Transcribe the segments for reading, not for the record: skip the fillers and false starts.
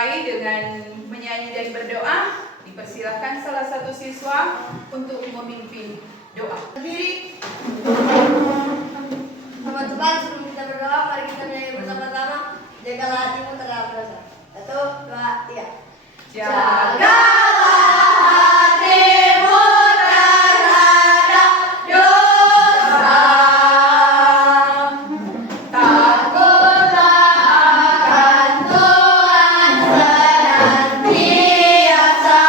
mulai dengan menyanyi dan berdoa. Dipersilakan salah satu siswa untuk memimpin doa. Berdiri. Teman-teman, sebelum kita berdoa, mari kita menyanyi bersama-sama. Jagalah hatimu terhadap dosa. 1, 2, 3. Jagalah hatimu terhadap dosa. Takutlah akan Tuhan senantiasa.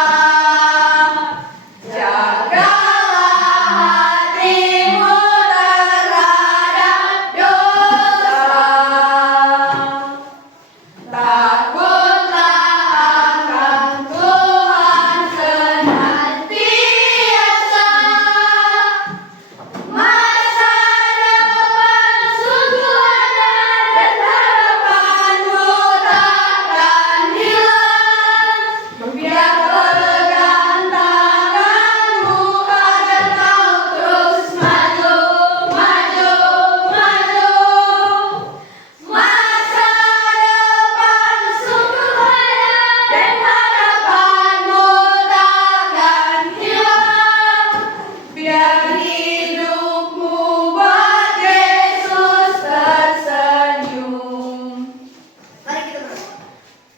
Jagalah hatimu terhadap dosa. Takutlah akan Tuhan senantiasa. Masa depan sungguh ada dan harapanmu takkan hilang. Biar pegang tanganmu agar kau terus maju, maju, maju. Masa depan sungguh ada dan harapanmu takkan hilang. Biar hidupmu buat Yesus tersenyum. Mari kita berdoa.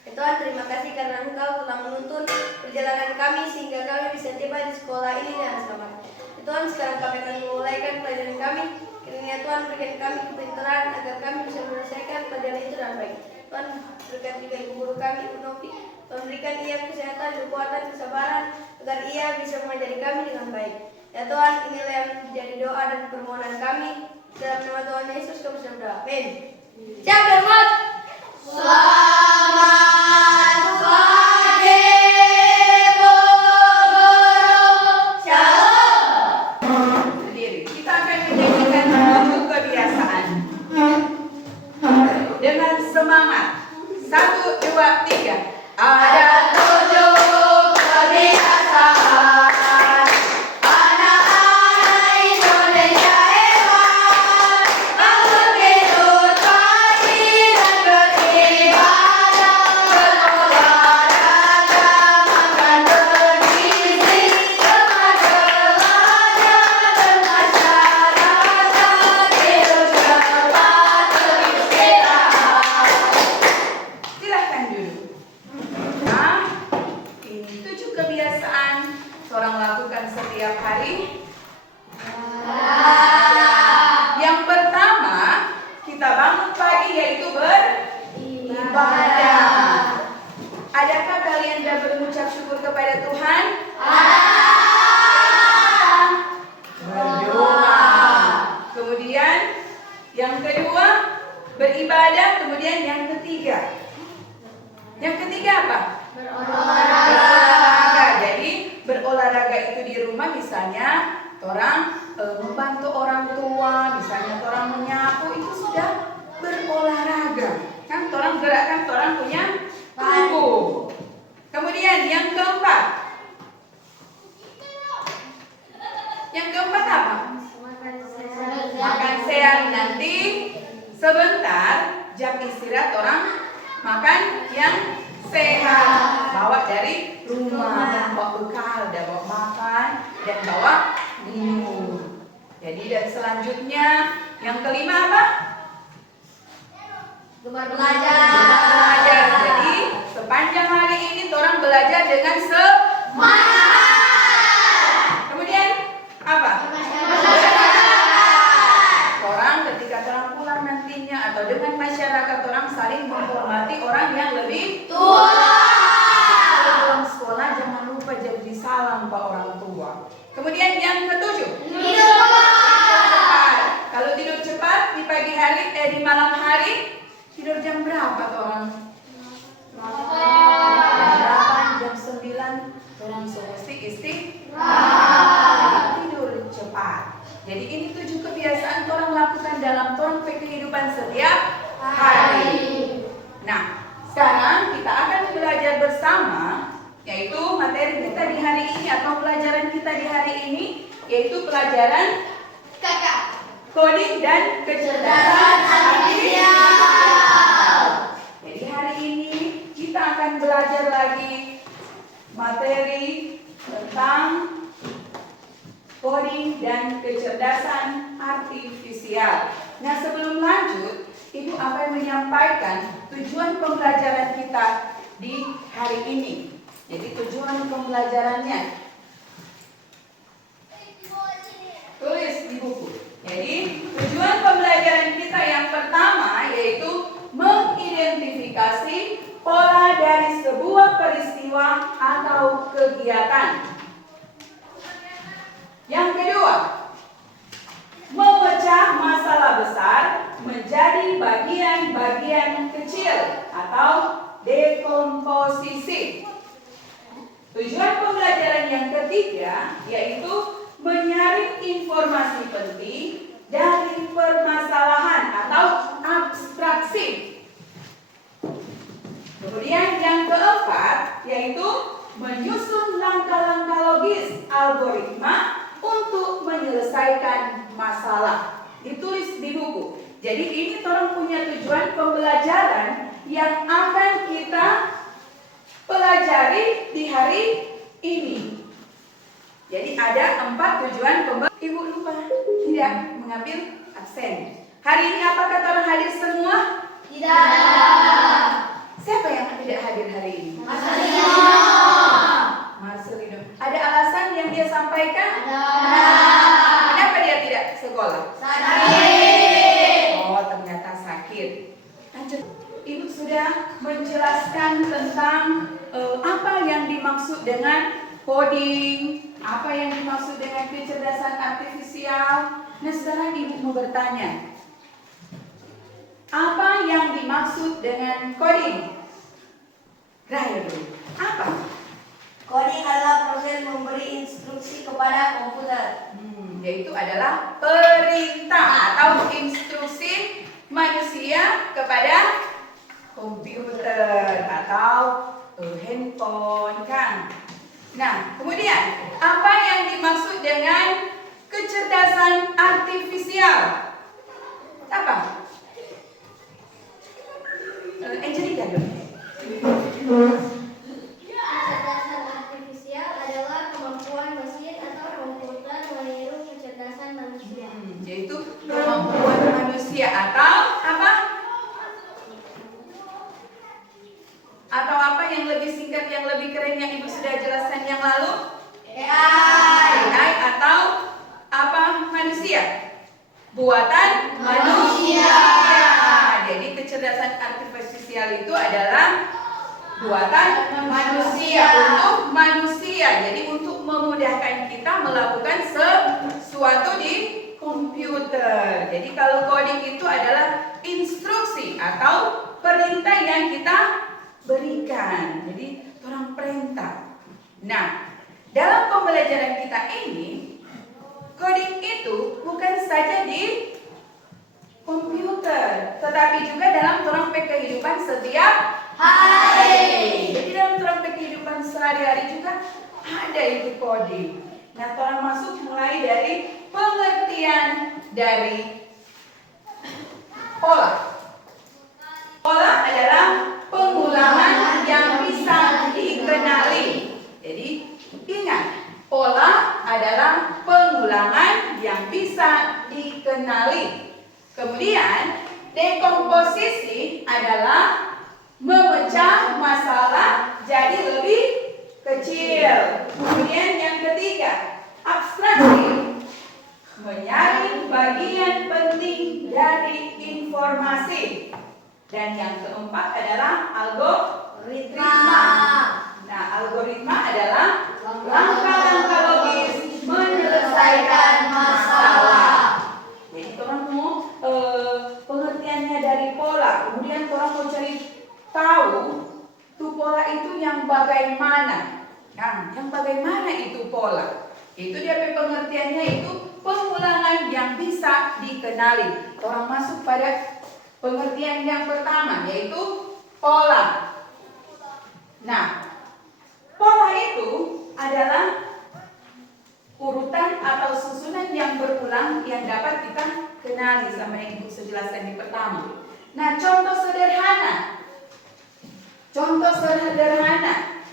Ya Tuhan, terima kasih karena Engkau telah menuntun perjalanan kami sehingga kami bisa tiba di sekolah ini dengan selamat. Ya Tuhan, sekarang kami akan memulaikan pelajaran kami. Kiranya Tuhan berikan kami kepintaran agar kami bisa menyelesaikan pelajaran itu dengan baik. Tuhan, berikan juga ibu guru kami, Ibu Novi. Tuhan, berikan ia kesehatan, kekuatan, kesabaran agar ia bisa mengajari kami dengan baik. Ya Tuhan, inilah yang menjadi doa dan permohonan kami. Dalam nama Tuhan Yesus kami berdoa. Amin. Siap bermat. Selamat pagi, Bu Guru. Shalom. Berdiri. Kita akan menyanyikan lagu kebiasaan dengan semangat. 1, 2, 3. Ada 7 kebiasaan anak-anak Indonesia hebat. Bangun tidur pagi dan beribadah, berolahraga, makan bergizi, teman belajar, bermasyarakat, tidur cepat, beristirahat. Silahkan duduk. Nah, ini 7 kebiasaan seorang lakukan setiap hari. Yang pertama, kita bangun pagi yaitu beribadah. Adakah kalian sudah berucap syukur kepada Tuhan? Berdoa. Kemudian yang kedua, beribadah. Kemudian yang ketiga. Yang ketiga apa? Berolahraga. Jadi berolahraga itu di rumah, misalnya orang membantu orang tua, misalnya orang menyapu, itu sudah berolahraga. Kan orang gerakkan orang punya tubuh. Kemudian yang keempat. Yang keempat apa? Makan siang. Nanti sebentar jam istirahat orang makan yang sehat. Bawa dari rumah, bawa bekal, dan bawa makan dan bawa minum. Jadi dan selanjutnya yang kelima apa? Belajar. Jadi sepanjang hari ini orang belajar dengan semangat. Kemudian apa? Orang ketika orang pulang nantinya atau dengan masyarakat orang saling menghormati orang yang lebih tua. Kalau pulang sekolah jangan lupa jadi salam pak orang tua. Kemudian yang ketujuh, tidur cepat. Kalau tidur cepat di pagi hari, di malam hari, tidur jam berapa tuh orang? Jam 8, jam 9, orang mesti istirahat. Tidur cepat. Jadi ini 7 kebiasaan orang lakukan dalam kehidupan setiap hari. Nah, sekarang kita akan belajar bersama, yaitu materi kita di hari ini atau pelajaran kita di hari ini, yaitu pelajaran coding dan kecerdasan artifisial. Jadi hari ini kita akan belajar materi tentang coding dan kecerdasan artifisial. Nah, sebelum lanjut, Ibu akan menyampaikan tujuan pembelajaran kita di hari ini. Jadi tujuan pembelajarannya tulis di buku. Jadi tujuan pembelajaran kita yang pertama yaitu mengidentifikasi pola dari sebuah peristiwa atau kegiatan. Yang kedua, memecah masalah besar menjadi bagian-bagian kecil atau dekomposisi. Tujuan pembelajaran yang ketiga yaitu menyaring informasi penting dari permasalahan atau abstraksi. Kemudian yang keempat yaitu menyusun langkah-langkah logis algoritma untuk menyelesaikan masalah. Ditulis di buku. Jadi ini tolong punya tujuan pembelajaran yang akan kita pelajari di hari ini. Jadi ada 4 tujuan pembelajaran. Ibu lupa tidak mengambil absen. Hari ini apakah orang hadir semua? Tidak. Siapa yang tidak hadir hari ini? Marcelino. Marcelino. Ada alasan yang dia sampaikan? Ada. Kenapa dia tidak sekolah? Sakit. Oh, ternyata sakit. Lanjut. Ibu sudah menjelaskan tentang apa yang dimaksud dengan coding, apa yang dimaksud dengan kecerdasan artifisial. Nah, sekarang Ibu mau bertanya, apa yang dimaksud dengan coding? Raya dulu. Apa? Coding adalah proses memberi instruksi kepada komputer. Yaitu adalah perintah atau instruksi manusia kepada komputer atau handphone, kan? Nah, kemudian apa yang dimaksud dengan kecerdasan artifisial? Apa? Angelica dulu. Kecerdasan artifisial adalah kemampuan mesin atau komputer meniru kecerdasan manusia. Yaitu kemampuan manusia atau apa? Atau apa yang lebih singkat, yang lebih keren yang Ibu sudah jelaskan yang lalu? AI atau apa manusia? Buatan manusia. Jadi kecerdasan artifisial itu adalah buatan manusia untuk manusia. Jadi untuk memudahkan kita melakukan sesuatu di komputer. Jadi kalau coding itu adalah instruksi atau perintah yang kita berikan. Jadi orang perintah. Nah, dalam pembelajaran kita ini, coding itu bukan saja di komputer, tetapi juga dalam orang kehidupan setiap hari. Jadi dalam orang kehidupan sehari-hari juga ada itu coding. Nah, orang masuk mulai dari pengertian dari pola. Pola adalah pengulangan yang bisa dikenali. Jadi ingat, pola adalah pengulangan yang bisa dikenali. Kemudian dekomposisi adalah memecah masalah jadi lebih kecil. Kemudian yang ketiga, abstraksi, menyaring bagian penting dari informasi. Dan yang keempat adalah algoritma. Nah, algoritma adalah langkah-langkah logis menyelesaikan masalah. Jadi orang mau pengertiannya dari pola. Kemudian orang mau cari tahu tuh pola itu yang bagaimana. Nah, yang bagaimana itu pola? Itu dia pengertiannya itu pengulangan yang bisa dikenali. Orang masuk pada pengertian yang pertama yaitu pola. Nah, pola itu adalah urutan atau susunan yang berulang yang dapat kita kenali sama yang Ibu jelaskan di pertama. Nah, contoh sederhana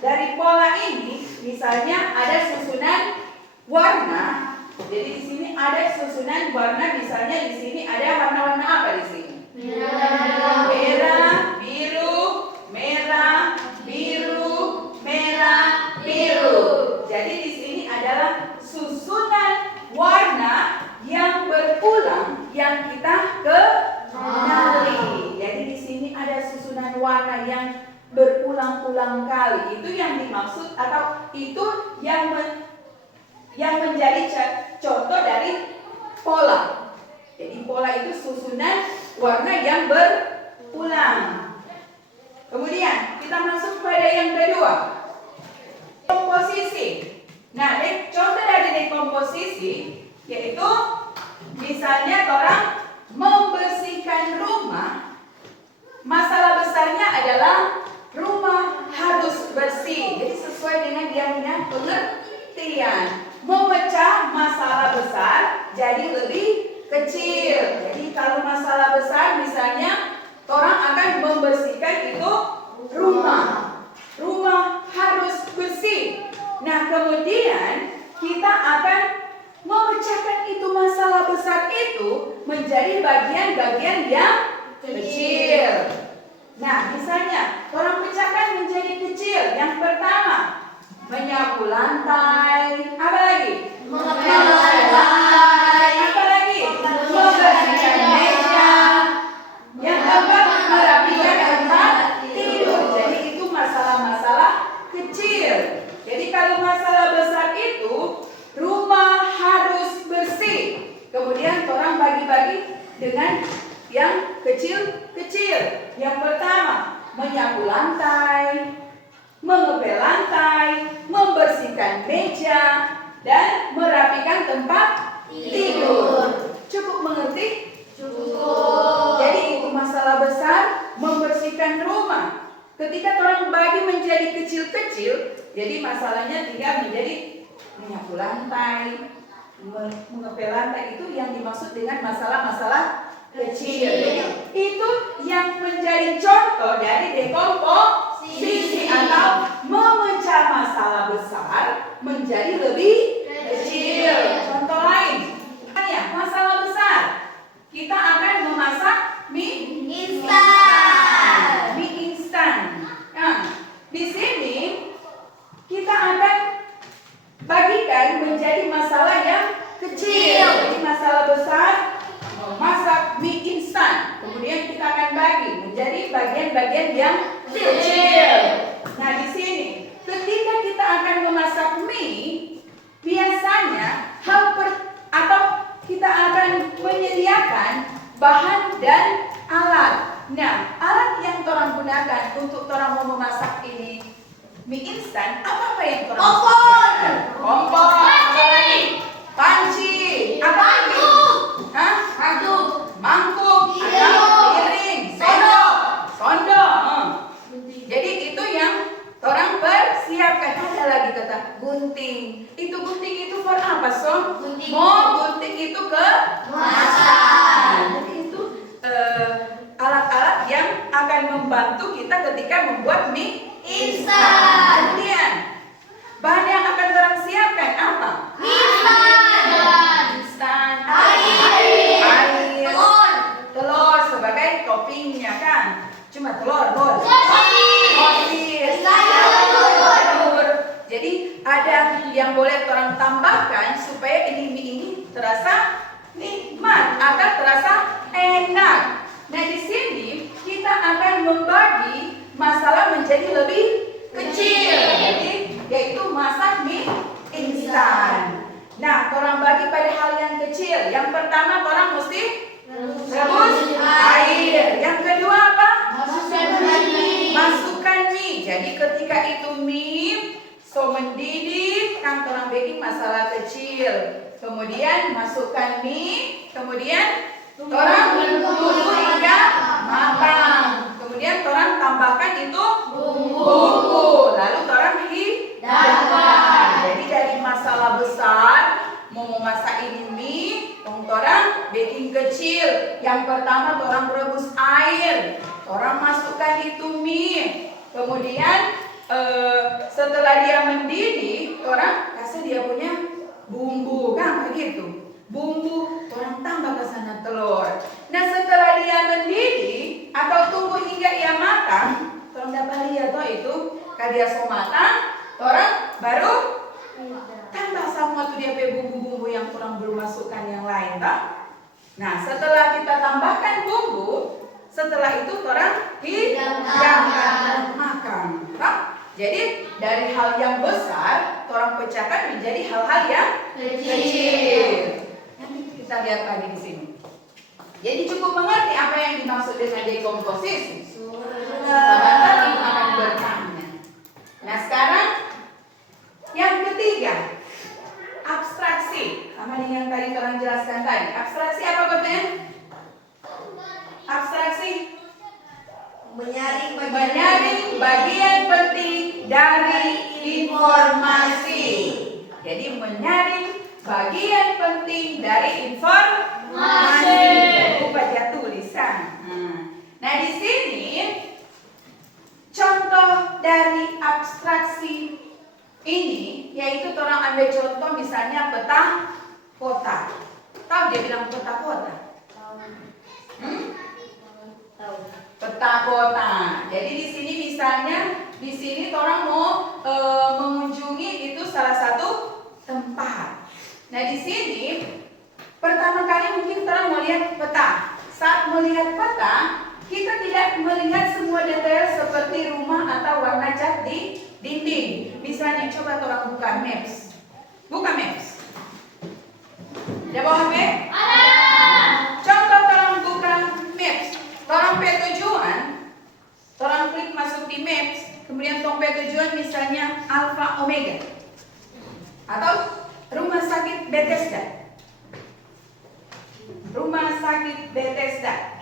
dari pola ini, misalnya ada susunan warna. Jadi di sini ada susunan warna, misalnya di sini ada warna-warna apa di sini? Merah, biru, merah, biru, merah, biru. Jadi di sini adalah susunan warna yang berulang yang kita kenali. Jadi di sini ada susunan warna yang berulang-ulang kali. Itu yang dimaksud atau itu yang menjadi contoh dari pola. Jadi pola itu susunan warna yang berulang. Kemudian kita masuk pada yang kedua, komposisi. Nah, contoh dari dekomposisi yaitu misalnya orang membersihkan rumah. Masalah besarnya adalah rumah harus bersih. Jadi sesuai dengan dia punya pengertian. Memecah masalah besar jadi lebih kecil. Jadi kalau masalah besar misalnya orang akan membersihkan itu rumah. Rumah harus bersih. Nah, kemudian kita akan memecahkan itu masalah besar itu menjadi bagian-bagian yang kecil. Nah, misalnya orang pecahkan menjadi kecil. Yang pertama, menyapu lantai. Apa lagi? Mengepel lantai. Apa lagi? Membersihkan meja. Yang keempat, merapikan tempat tidur. Jadi itu masalah-masalah kecil. Jadi kalau masalah besar itu, rumah harus bersih. Kemudian orang bagi-bagi dengan yang kecil-kecil. Yang pertama, menyapu lantai, mengepel lantai, membersihkan meja, dan merapikan tempat tidur. Cukup mengerti? Cukup. Jadi itu masalah besar, membersihkan rumah. Ketika orang bagi menjadi kecil-kecil, jadi masalahnya tinggal menjadi menyapu lantai, mengepel lantai. Itu yang dimaksud dengan masalah-masalah kecil. Jadi itu yang menjadi contoh dari dekomposisi atau memecah masalah besar menjadi lebih kecil. Contoh lain, masalah besar, kita akan memasak mie Instan. Mie instan. Nah, di sini kita akan bagikan menjadi masalah yang kecil. Jadi masalah besar memasak mie instan. Kemudian kita akan bagi menjadi bagian-bagian yang kecil. Nah, di sini ketika kita akan memasak mie, biasanya atau kita akan menyediakan bahan dan alat. Nah, alat yang orang gunakan untuk orang mau memasak ini mie instan, apa yang orang gunakan? Kompor, apa lagi? Panci, apa lagi? Hah? Mangkuk, atau piring, sendok. Jadi itu yang orang persiapkan. Ada lagi kata gunting. Itu gunting itu for apa, Son? Gunting itu ke masak. Jadi itu alat-alat yang akan membantu kita ketika membuat mie instan. Kemudian bahan yang akan orang siapkan apa? Instan. Air. Telur sebagai toppingnya kan. Cuma telur. Sayur. Jadi ada yang boleh orang tambahkan supaya ini mie ini terasa nikmat atau terasa enak. Nah, di sini kita akan membagi masalah menjadi lebih kecil. Jadi yaitu masak mie instan. Nah, orang bagi pada hal yang kecil. Yang pertama orang mesti rebus air. Yang kedua apa? Masukkan mie. Jadi ketika itu mie mendidih, kan orang baking masalah kecil. Kemudian masukkan mie, kemudian orang tunggu hingga matang. Kemudian orang tambahkan itu bumbu. Lalu orang hidangkan. Jadi dari masalah besar mau memasak ini mie, orang baking kecil. Yang pertama orang rebus air, orang masukkan itu mie. Kemudian setelah dia mendidih, orang kasih dia punya bumbu kan begitu. Bumbu, orang tambah ke sana telur. Nah setelah dia mendidih atau tunggu hingga ia matang, orang dapat lihat toh itu kalau dia so matang, orang baru tambah sama tuh dia punya bumbu-bumbu yang orang belum masukkan yang lain toh. Nah setelah kita tambahkan bumbu, setelah itu orang hidangkan dan makan toh. Jadi dari hal yang besar, orang pecahkan menjadi hal-hal yang kecil. Nanti kita lihat lagi di sini. Jadi cukup mengerti apa yang dimaksud dengan dekomposisi. Sebentar ibu akan bertanya. Nah sekarang yang ketiga, abstraksi. Sama dengan yang tadi orang jelaskan tadi. Abstraksi apa katanya? Abstraksi Menyaring bagian penting dari informasi. Jadi menyaring bagian penting dari informasi. Lupa dia tulisan. Nah di sini contoh dari abstraksi ini yaitu orang ambil contoh misalnya peta kota. Tahu dia bilang peta kota? Peta kota. Jadi di sini misalnya di sini orang mau mengunjungi itu salah satu tempat. Nah di sini pertama kali mungkin orang melihat peta. Saat melihat peta, kita tidak melihat semua detail seperti rumah atau warna cat di dinding. Misalnya coba orang buka maps. Buka maps. Ada bawa HP? Ada. Contoh orang buka maps. Orang pe tujuan, orang klik masuk di maps, kemudian tong pe tujuan misalnya Alfa Omega atau Rumah Sakit Bethesda. Rumah Sakit Bethesda.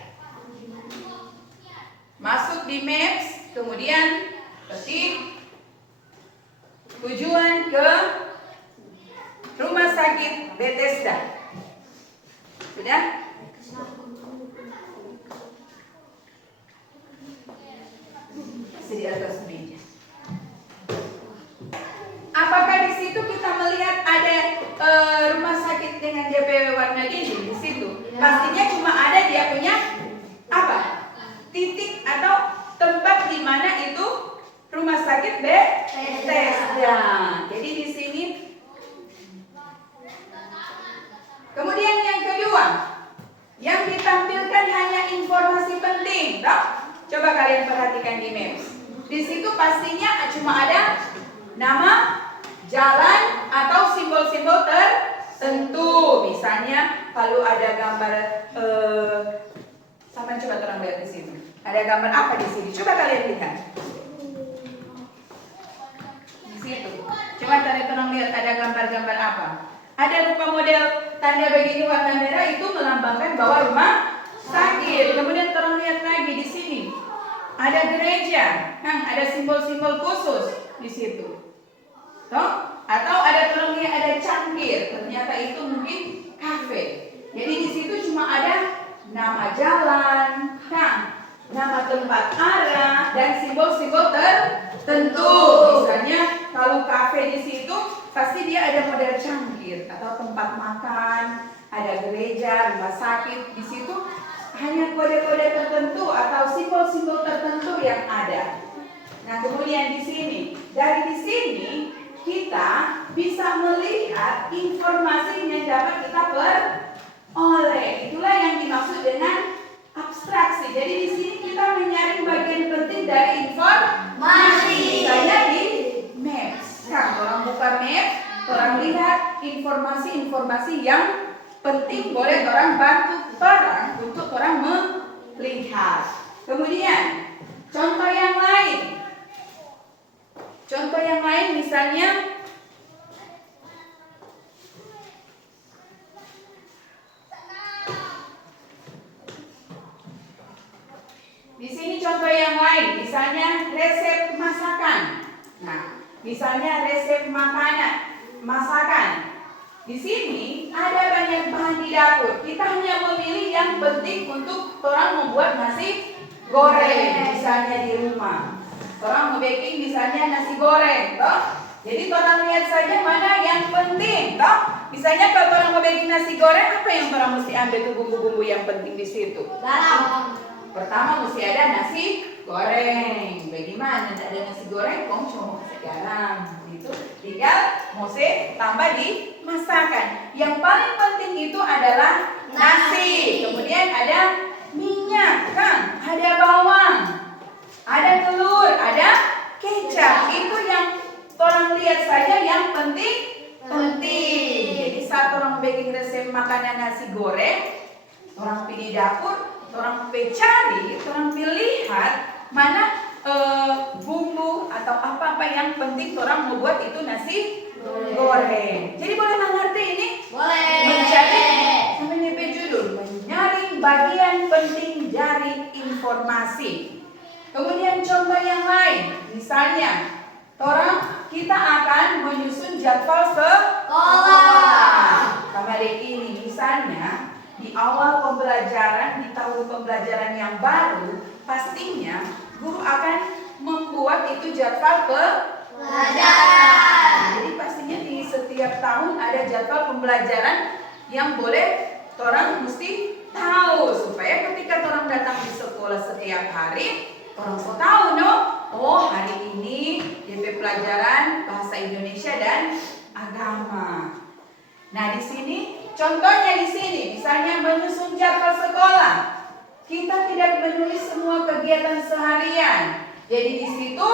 Masuk di maps, kemudian ketik tujuan ke Rumah Sakit Bethesda. Sudah? Di atas meja. Apakah di situ kita melihat ada rumah sakit dengan DP warna dinding di situ? Pastinya cuma ada dia punya apa? Titik atau tempat di mana itu rumah sakit Bethesda. Jadi di sini. Kemudian yang kedua, yang ditampilkan hanya informasi penting, toh? Coba kalian perhatikan di maps. Di situ pastinya cuma ada nama, jalan, atau simbol-simbol tertentu. Misalnya kalau ada gambar, sama coba terang lihat di sini. Ada gambar apa di sini? Coba kalian lihat. Di situ. Coba terang lihat ada gambar-gambar apa. Ada rupa model tanda begini warna merah itu melambangkan bahwa rumah sakit. Kemudian terang lihat lagi di sini. Ada gereja, ada simbol-simbol khusus di situ. Toh? Atau ada terlihat ada cangkir, ternyata itu mungkin kafe. Jadi di situ cuma ada nama jalan, nama tempat arah dan simbol-simbol tertentu. Misalnya kalau kafe di situ pasti dia ada model cangkir atau tempat makan, ada gereja, rumah sakit di situ. Hanya kode-kode tertentu atau simbol-simbol tertentu yang ada. Nah, kemudian di sini, dari di sini kita bisa melihat informasi yang dapat kita peroleh. Itulah yang dimaksud dengan abstraksi. Jadi di sini kita menyaring bagian penting dari informasi. Misalnya di maps. Nah, orang buka maps, orang lihat informasi-informasi yang penting boleh orang bantu orang untuk orang melihat. Kemudian contoh yang lain. Contoh yang lain misalnya di sini contoh yang lain, misalnya resep masakan. Nah, misalnya resep masakan. Di sini ada banyak bahan di dapur. Kita hanya memilih yang penting untuk orang membuat nasi goreng, misalnya di rumah. orang mau baking misalnya nasi goreng, toh. Jadi orang lihat saja mana yang penting, toh. Misalnya kalau orang mau baking nasi goreng, apa yang orang mesti ambil tuh bumbu-bumbu yang penting di situ? Garam. Pertama mesti ada nasi goreng. Bagaimana tidak ada nasi goreng? Kong cuma kasih garam, gitu. Tinggal mesti tambah di masakan. Yang paling penting itu adalah nasi. Kemudian ada minyak, kan? Ada bawang, ada telur, ada kecap. Itu yang orang lihat saja yang penting. Jadi saat orang bikin resep makanan nasi goreng, orang pilih dapur, orang cari, orang lihat mana bumbu atau apa-apa yang penting orang mau buat itu nasi goreng. Jadi boleh mengerti ini? Boleh. Mencari, sampai nyampe judul, menyaring bagian penting dari informasi. Kemudian contoh yang lain, misalnya kita akan menyusun jadwal sekolah. Kemarin ini misalnya di awal pembelajaran, di tahun pembelajaran yang baru, pastinya guru akan membuat itu jadwal pembelajaran. Jadi pastinya di setiap tahun ada jadwal pembelajaran yang boleh orang mesti tahu supaya ketika orang datang di sekolah setiap hari, orang so tahu oh hari ini DP pelajaran bahasa Indonesia dan agama. Nah di sini contohnya di sini misalnya menyusun jadwal sekolah. Kita tidak menulis semua kegiatan seharian. Jadi di situ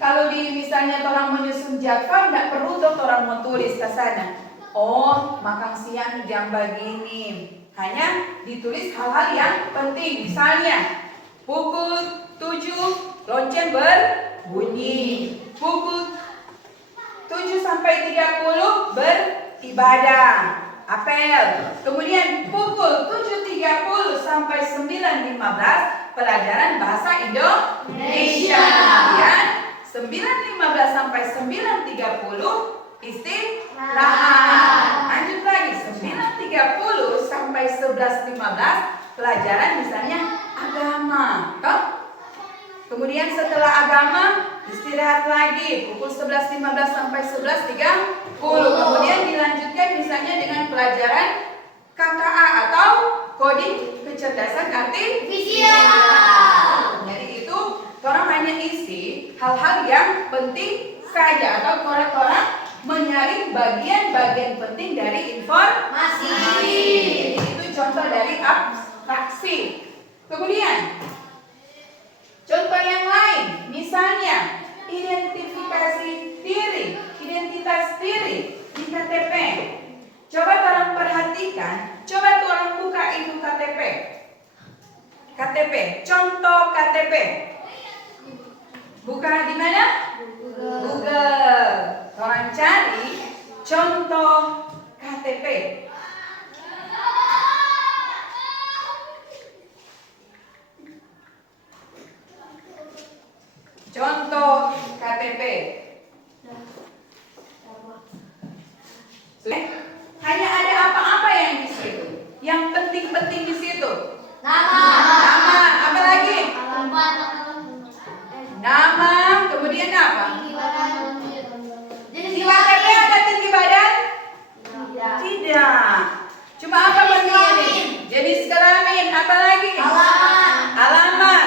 kalau misalnya orang menyusun jadwal tidak perlu orang mau tulis ke sana. Oh makan siang jam begini. Hanya ditulis hal-hal yang penting. Misalnya pukul 7 lonceng berbunyi. Pukul 7 sampai 30 beribadah. Apel. Kemudian pukul 7.30 sampai 9.15 pelajaran bahasa Indonesia. Kemudian 9.15 sampai 9.30 istirahat. Lanjut lagi 9.30 sampai 11.15 pelajaran misalnya agama. Toh? Kemudian setelah agama istirahat lagi pukul 11.15 sampai 11.30. Kemudian dilanjutkan misalnya dengan pelajaran KKA atau coding kecerdasan artifisial. Jadi itu orang hanya isi hal-hal yang penting saja atau orang menyaring bagian-bagian penting dari informasi. Itu contoh dari abstraksi. Kemudian contoh yang lain, misalnya identifikasi diri, identitas diri di KTP. Coba orang perhatikan, coba orang buka itu KTP. KTP, contoh KTP. Buka di mana? Google. Orang cari contoh KTP. Contoh KTP. Hanya ada apa-apa yang di situ? Yang penting-penting di situ. Nama, apa lagi? Nama, kemudian apa? Di KTP ada tinggi badan? Tidak. Cuma apa begini? Jenis kelamin, apa lagi? Alamat.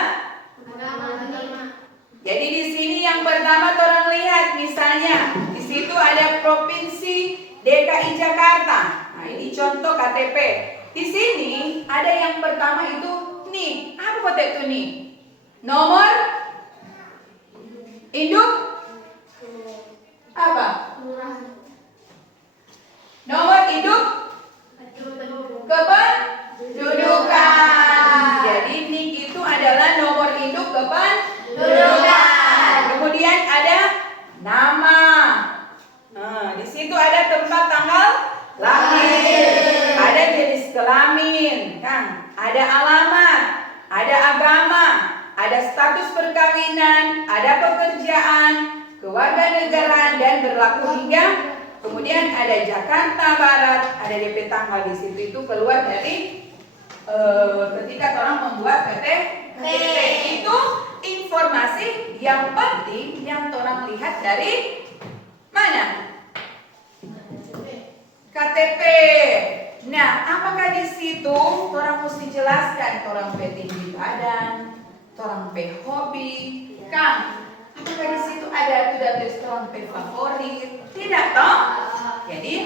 Jadi di sini yang pertama orang lihat misalnya di situ ada provinsi DKI Jakarta. Nah ini contoh KTP. Di sini ada yang pertama itu nih. Apa kata itu nih? Nomor induk apa? Nomor induk kependudukan. Jadi nik itu adalah nomor induk kependudukan. Kemudian ada nama. Nah, di situ ada tempat tanggal lahir, ada jenis kelamin, kan? Ada alamat, ada agama, ada status perkawinan, ada pekerjaan, kewarganegaraan dan berlaku hingga. Kemudian ada Jakarta Barat, ada DP tanggal di situ itu keluar dari ketika orang membuat KTP. KTP itu informasi yang penting yang orang lihat dari mana? KTP. Nah, apakah di situ orang mesti jelaskan orang tinggi badan, orang hobi, Kang? Apakah di situ ada tulis orang favorit? Tidak toh? Jadi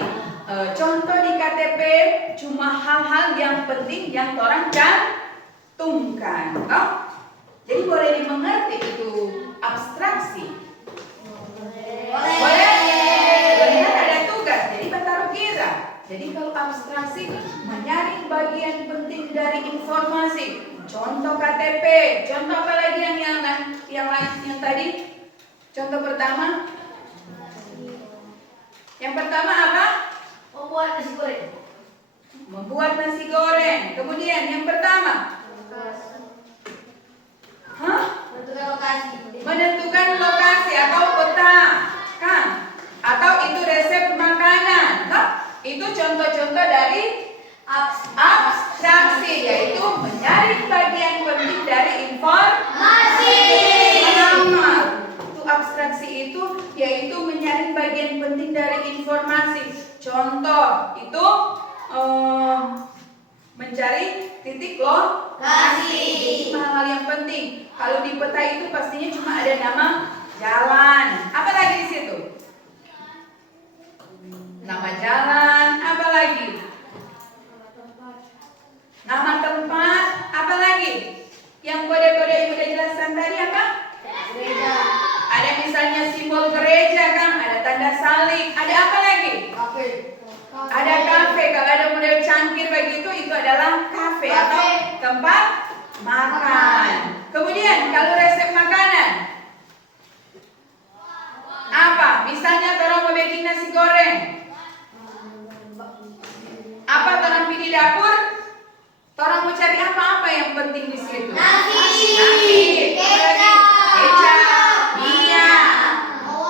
contoh di KTP cuma hal-hal yang penting yang orang cantumkan, toh? Jadi boleh dimengerti itu abstraksi. Boleh. Benar ada tugas. Jadi bataru kira. Jadi kalau abstraksi menyaring bagian penting dari informasi. Contoh KTP. Contoh apa lagi yang lain yang tadi? Contoh pertama. Yang pertama apa? Membuat nasi goreng. Membuat nasi goreng. Kemudian yang pertama. Menentukan lokasi. Menentukan lokasi atau peta, kan? Atau itu resep makanan, kan? Itu contoh-contoh dari abstraksi, yaitu menyaring bagian penting dari informasi. Pertama, itu abstraksi itu yaitu menyaring bagian penting dari informasi. Contoh itu mencari titik lokasi. Hal-hal yang penting. Kalau di peta itu pastinya cuma ada nama jalan. Apa lagi di situ? Nama jalan. Apa lagi? Nama tempat. Apa lagi? Yang kode-kode yang udah jelaskan tadi apa? Gereja. Ada misalnya simbol gereja kan? Ada tanda salib. Ada apa lagi? Kafe. Ada kafe. Kalau ada model cangkir begitu itu adalah kafe atau tempat makan. Kemudian kalau resep makanan apa? Misalnya orang mau bikin nasi goreng. Apa orang pergi di dapur? Orang mau cari apa yang penting di situ? Nasi, kecap, minyak,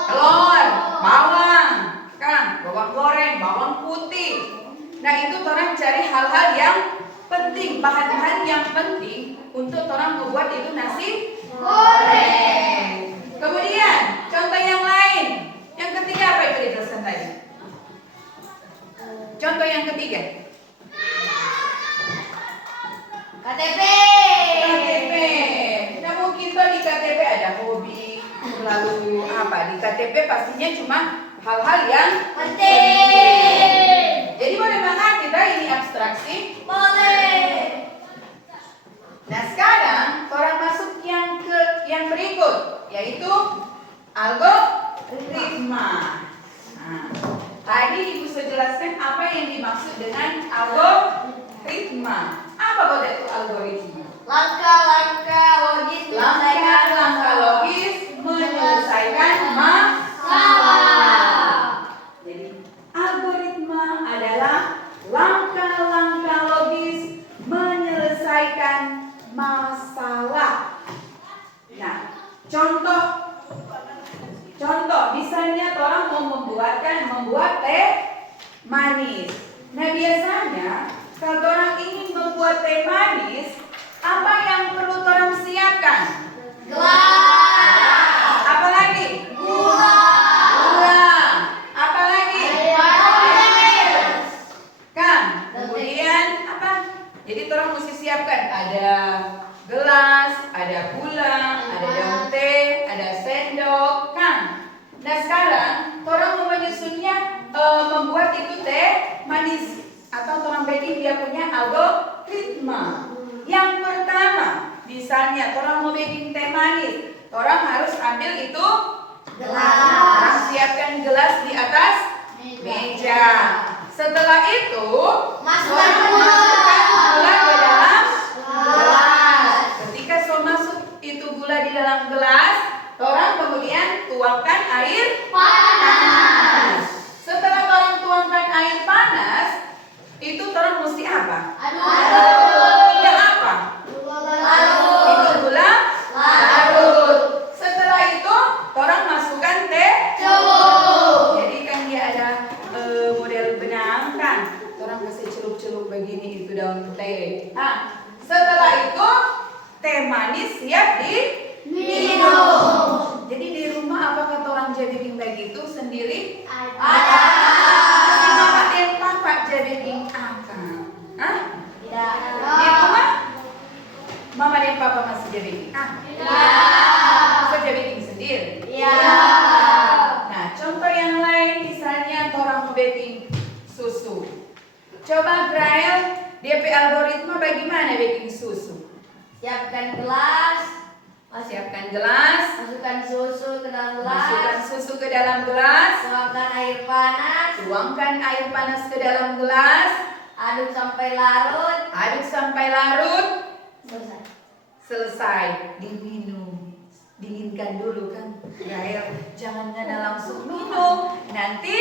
telur, bawang, kan? Bawang goreng, bawang putih. Nah itu orang cari hal-hal yang penting, bahan-bahan yang penting untuk orang membuat itu nasi goreng. Kemudian contoh yang lain, yang ketiga apa itu dijelaskan tadi? Contoh yang ketiga, KTP. KTP. Nah mungkin tuh di KTP ada hobi, lalu apa? Di KTP pastinya cuma hal-hal yang Penting. Jadi boleh mengerti ini abstraksi? Boleh. Nah sekarang orang masuk yang berikut, yaitu algoritma. Nah, tadi Ibu sudah jelaskan apa yang dimaksud dengan algoritma. Apa kode itu algoritma? Langkah-langkah logis Langkah-langkah logis menyelesaikan masalah. Jadi algoritma adalah langkah-langkah logis menyelesaikan masalah. Nah, contoh misalnya orang mau membuat teh manis. Nah, biasanya kalau orang ingin membuat teh manis, apa yang perlu orang siapkan? gelas. Apa lagi? Gula. Apa lagi? Air. Kan? Kemudian apa? Jadi orang mesti siapkan ada gelas, ada gula, ada daun teh, ada sendok, kan? Nah sekarang orang mau menyusunnya membuat itu teh manis atau orang baking dia punya algoritma. Yang pertama, misalnya orang mau bikin teh manis, orang harus ambil itu Gelas. siapkan gelas di atas meja. Setelah itu Masukkan orang gula. masukkan gula ke dalam Gelas. gelas. Ketika sudah masuk itu gula di dalam gelas, orang kemudian tuangkan air panas. Setelah orang tuangkan air panas, itu orang mesti apa? Ya apa? Itu gula larut. Setelah itu orang masukkan teh. Jadi kan dia ada model benang kan. Orang kasih celup-celup begini itu daun teh. Nah, setelah itu teh manis siap Minum. Jadi di rumah apakah orang jadi bikin begitu sendiri? Ada. Tapi mama dan papa jadi bikin akang. Hah? Tidak. Di rumah? Mama dan papa masih jadi bikin akang. Ya. Bisa jadi bikin sendiri. Ya. Nah, contoh yang lain misalnya orang mau baking susu. Coba Grael, DP algoritma bagaimana baking susu? Siapkan gelas. Siapkan gelas, Masukkan susu ke dalam masukkan gelas. susu ke dalam gelas, Tuangkan air panas. tuangkan air panas ke dalam gelas, Aduk sampai larut. aduk sampai larut, Selesai. selesai, diminum. Dinginkan dulu kan, Grael, jangan langsung minum, nanti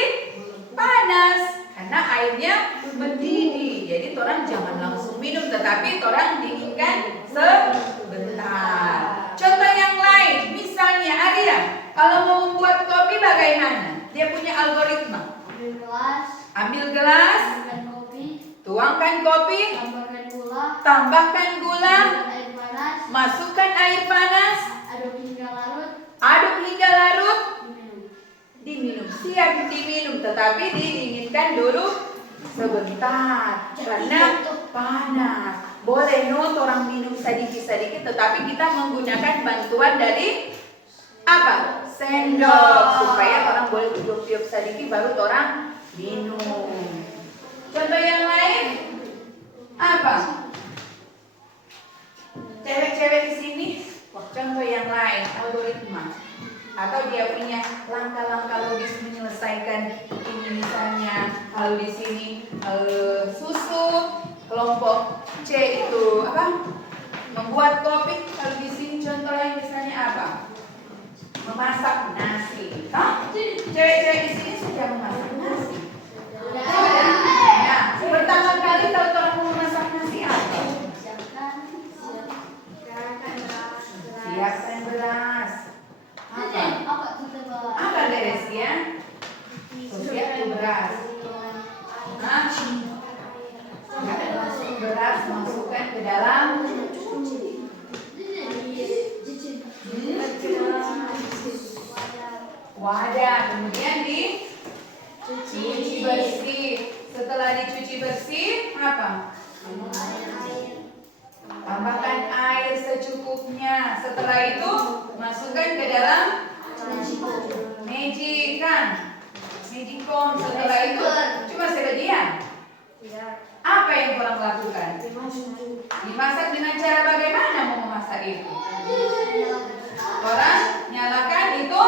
panas karena airnya mendidih. Jadi orang jangan langsung minum, tetapi orang dinginkan sebentar. Contoh yang lain, misalnya Arya, kalau mau membuat kopi bagaimana? Dia punya algoritma. Ambil gelas, Ambil gelas, tambahkan kopi, tuangkan kopi, tambahkan gula, tambahkan gula, tambahkan air panas, masukkan air panas, aduk hingga larut, aduk hingga larut, diminum. diminum. Siap diminum, tetapi didinginkan dulu sebentar karena panas. Boleh orang minum sedikit-sedikit, tetapi kita menggunakan bantuan dari apa? Sendok, supaya orang boleh tiup-tiup sedikit baru orang minum. Contoh yang lain apa? Cewek-cewek di sini, contoh yang lain algoritma atau dia punya langkah-langkah logis menyelesaikan ini. Misalnya kalau di sini susu, kelompok C itu apa? Membuat kopi. Kalau di sini contoh lain misalnya apa? Memasak nasi. Hah? Cewek-cewek di sini sudah memasak nasi. Sudah. Nah, pertama kali kalau orang mau memasak nasi apa? Siapkan beras. Apa beres ya? Siapkan beras. Nah, masuk beras, masukkan ke dalam wadah, kemudian dicuci bersih. Setelah dicuci bersih, apa? Tambahkan air secukupnya. Setelah itu, masukkan ke dalam magic kan? Magicom. Setelah itu, cuma sebagian. Apa yang orang lakukan? Dimasak dengan cara bagaimana mau memasak itu? Orang nyalakan itu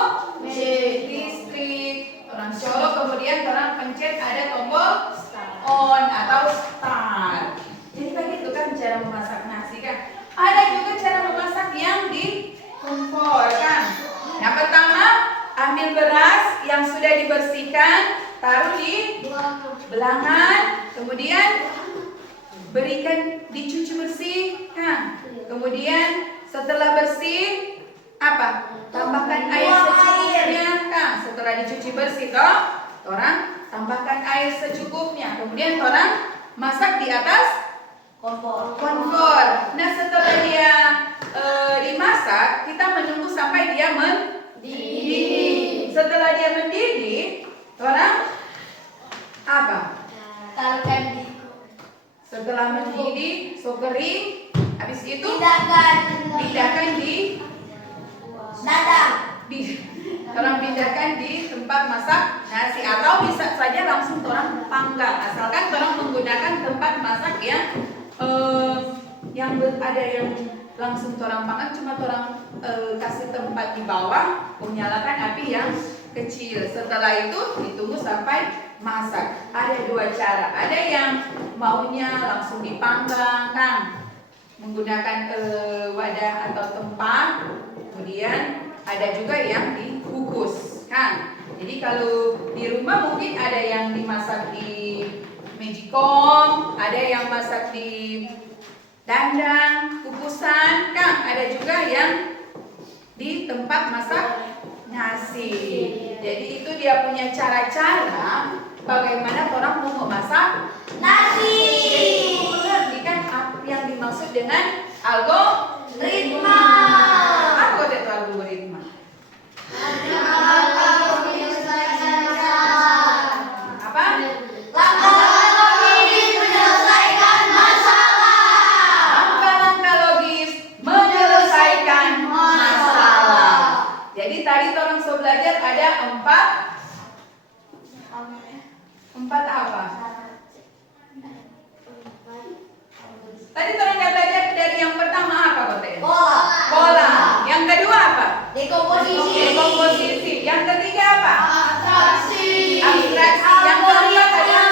listrik. Orang colok, kemudian orang pencet ada tombol on atau start. Jadi begitu kan cara memasak nasi kan? Ada juga cara memasak yang di kompor kan? Yang pertama, ambil beras yang sudah dibersihkan, taruh di belangan, kemudian berikan dicuci bersih kan? Kemudian setelah bersih apa? Tambahkan air secukupnya kan? Setelah dicuci bersih toh, orang tambahkan air secukupnya. Kemudian orang masak di atas kompor. Nah, setelah dia dimasak, kita menunggu sampai dia mendidih. Setelah dia mendidih, orang apa? Taruhkan di. Setelah mendidih, so kering, habis itu pindahkan di Dadang. orang pindahkan di tempat masak nasi atau bisa saja langsung orang panggang, asalkan orang menggunakan tempat masak yang ada yang langsung orang panggang, cuma orang kasih tempat di bawah, menyalakan api yang kecil. Setelah itu ditunggu sampai masak. Ada dua cara. Ada yang maunya langsung dipanggang kan, menggunakan wadah atau tempat. Kemudian ada juga yang dikukus kan. Jadi kalau di rumah mungkin ada yang dimasak di magicom, ada yang masak di dandang, kukusan kan. Ada juga yang di tempat masak nasi. Jadi itu dia punya cara-cara bagaimana orang mau memasak Nasi. Jadi mengerti kan apa yang dimaksud dengan algoritma. Ritma. Apa itu algoritma? Apa? Langkah logis menyelesaikan masalah. Langkah-langkah logis menyelesaikan masalah. Jadi tadi orang so belajar ada empat apa? Tadi orang udah belajar dari yang pertama apa Kote? Pola. Yang kedua apa? Dekomposisi. Dekomposisi. Yang ketiga apa? Abstraksi. Abstraksi. Yang keempat ada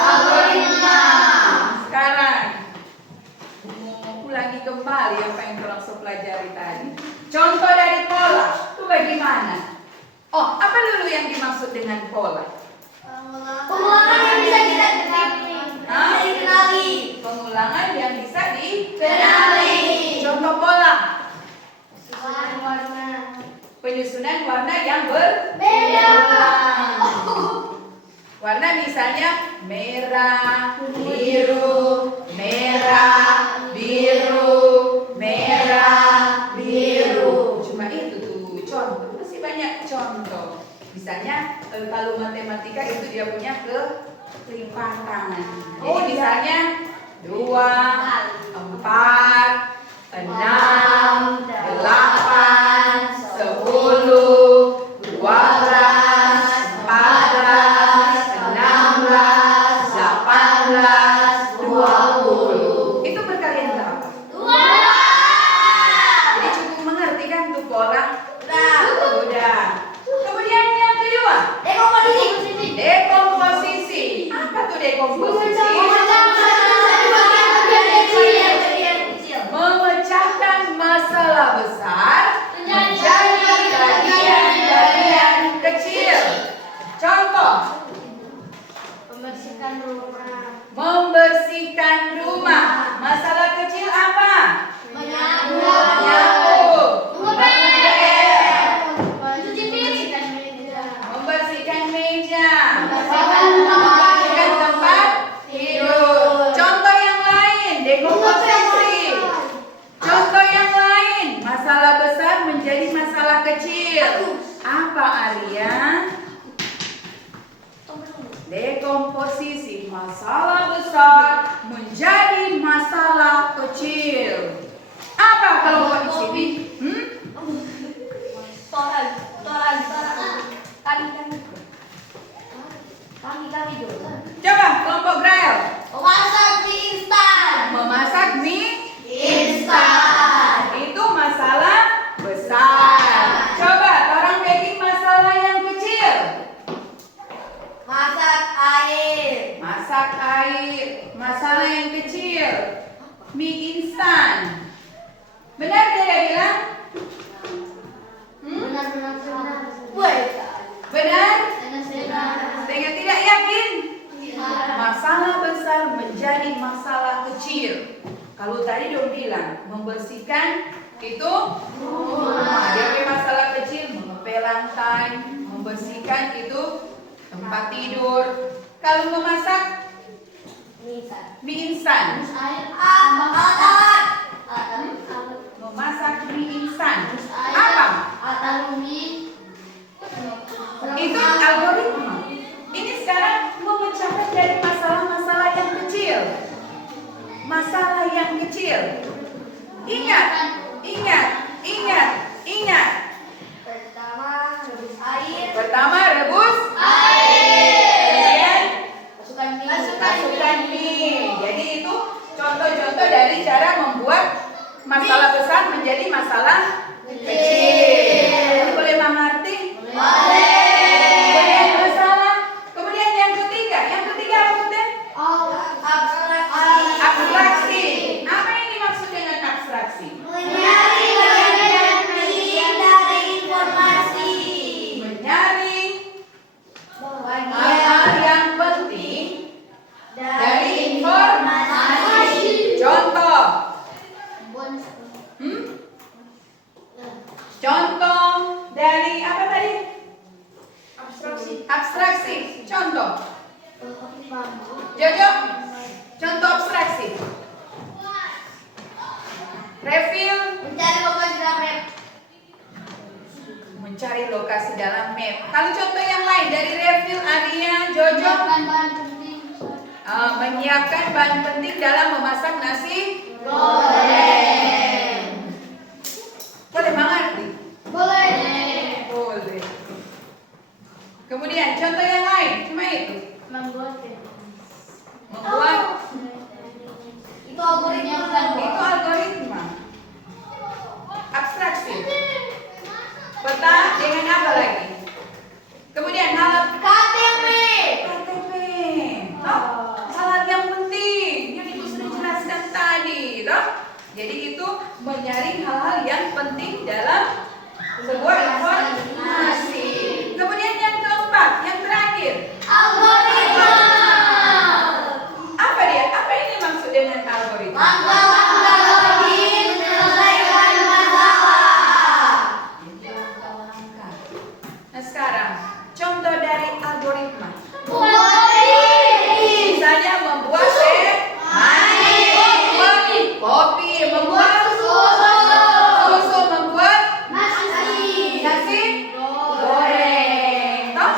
algoritma. Sekarang mau ulangi kembali apa yang orang so pelajari tadi. Contoh dari pola itu bagaimana? Oh, apa dulu yang dimaksud dengan pola? Pengulangan yang bisa kita dikenali. Pengulangan yang bisa Dikenali. Contoh pola. Warna. Penyusunan warna yang Beda. Warna misalnya merah, biru, merah, biru, merah, biru. Cuma itu tuh contoh, masih banyak contoh. Misalnya kalau matematika itu dia punya kelipatan. Jadi misalnya 2, 4, 6, 8, 10, 12, 14, 16, 18, 20. Itu berkalian berapa? 2. Jadi cukup mengerti kan tuh pola? Udah. Udah. Kemudian yang kedua, Dekomposisi. dekomposisi. Apa tuh dekomposisi? Memecahkan masalah besar menjadi bagian-bagian kecil. Contoh, Membersihkan rumah. membersihkan rumah. Masalah kecil apa? Menyapu. Membersihkan meja. Membersihkan meja. Membersihkan Membersihkan tempat tidur. Contoh yang lain, dekomposisi. Contoh yang lain, masalah besar menjadi masalah kecil. Apa Arya? Dekomposisi masalah besar menjadi masalah kecil. Apa kalau di sini? Kami dulu. Coba kelompok Grael. Memasak mie instan. Memasak mie Instan. itu masalah besar. Coba orang bikin masalah yang kecil. Masak air. Masak air, masalah yang kecil. Mie instan. Benar tidak bilang? Benar-benar benar. Benar? Benar. Dengan tidak yakin? Masalah besar menjadi masalah kecil. Kalau tadi dong bilang membersihkan itu rumah. Dia punya masalah kecil, mengepel lantai, membersihkan itu tempat tidur. Kalau memasak mie instan. Air. Alat. Memasak mie instan. Apa? Taruh mie. Itu algoritma. Ini sekarang memecahkan dari masalah-masalah yang kecil. Masalah yang kecil. Ingat. Pertama rebus air. Kemudian masukkan mie. Jadi itu contoh-contoh dari cara membuat masalah besar menjadi masalah kecil. Boleh mengerti? Kemudian masalah. Kemudian yang ketiga apa Bunda? Abstraksi. Apa yang dimaksud dengan abstraksi? Mencari bagian penting dari informasi. Mencari hal-hal yang penting dari informasi. Contoh. Contoh dari apa tadi? Abstraksi. Contoh. Jojo. Contoh abstraksi. Refill, mencari lokasi dalam map. mencari lokasi dalam map. Kalau contoh yang lain dari refill, Arya, Jojo, Menyiapkan bahan penting. menyiapkan bahan penting dalam memasak nasi Goreng. Boleh mengerti? Boleh. Boleh. Kemudian contoh yang lain, cuma itu. Membuat Membuat Itu algoritma. itu algoritma. Abstraksi. Peta dengan apa lagi? Kemudian hal KTP. KTP. Oh, hal yang penting yang Ibu sudah jelaskan tadi, toh? Jadi itu menyaring hal-hal yang penting dalam sebuah informasi. Kemudian yang keempat, yang terakhir, Algoritma. apa dia? Apa ini maksud dengan algoritma? Langkah-langkah logis menyelesaikan masalah. Langkah-langkah. Nah sekarang contoh dari algoritma. Misalnya membuat teh manis, kopi, membuat susu, membuat nasi goreng. Toh?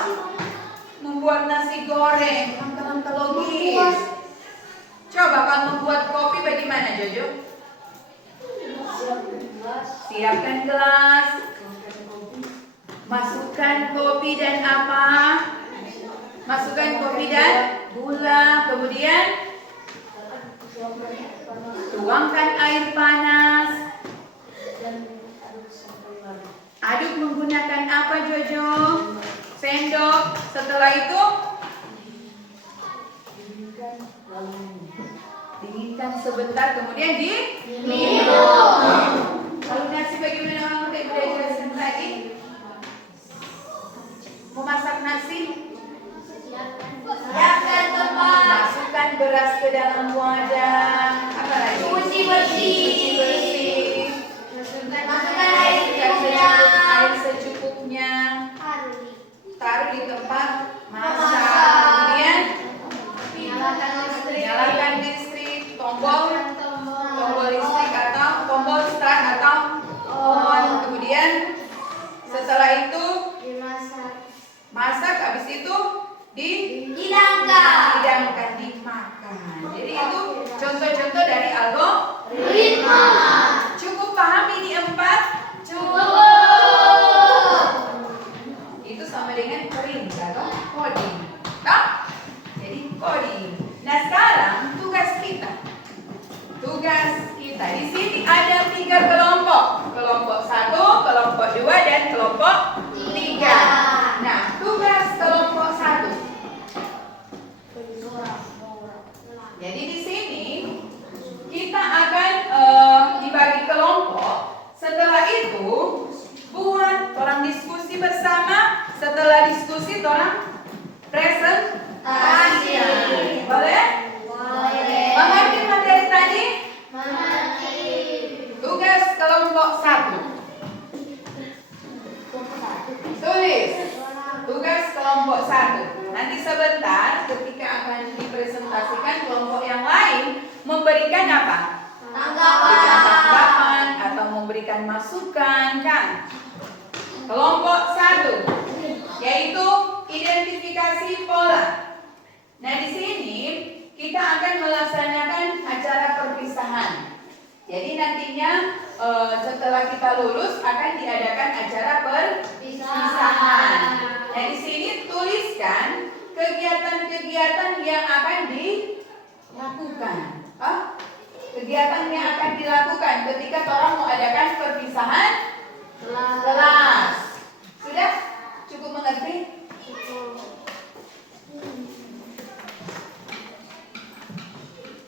Membuat nasi goreng, langkah-langkah logis. Coba kalau membuat kopi bagaimana, Jojo? Siapkan gelas. Masukkan kopi dan apa? Masukkan kopi dan gula. Kemudian tuangkan air panas. Aduk menggunakan apa, Jojo? Sendok. Setelah itu dinginkan sebentar, kemudian diminum. Kalau nasi bagaimana orang udah jelaskan tadi? Memasak nasi, Siapkan tempat. masukkan beras ke dalam wadah. Apa lagi? Cuci bersih. Cuci bersih. Masukkan air Air secukupnya. Taruh di tempat masak. Kemudian nyalakan listrik, tombol listrik atau tombol start atau on. Kemudian setelah itu masak, habis itu dihidangkan, dimakan. Jadi itu contoh-contoh dari algoritma. Cukup paham ini 4? Itu sama dengan perintah atau coding. Toh? Jadi coding. Nah sekarang tugas kita. Di sini ada 3 kelompok. Kelompok 1, kelompok 2, dan kelompok 3. Nah, tugas kelompok 1. Jadi di sini kita akan dibagi kelompok. Setelah itu buat orang diskusi bersama. Setelah diskusi orang presentasi. Boleh? Mengerti materi tadi? Tugas kelompok 1. Tulis. Tugas kelompok 1. Nanti sebentar ketika akan dipresentasikan, kelompok yang lain memberikan apa? Memberikan tanggapan atau memberikan masukan, kan? Kelompok 1 yaitu identifikasi pola. Nah, di sini kita akan melaksanakan acara perpisahan. Jadi nantinya setelah kita lulus akan diadakan acara perpisahan. Nah, di sini tuliskan kegiatan-kegiatan yang akan dilakukan. Kegiatan yang akan dilakukan ketika orang mau adakan perpisahan kelas. Sudah? Cukup mengerti?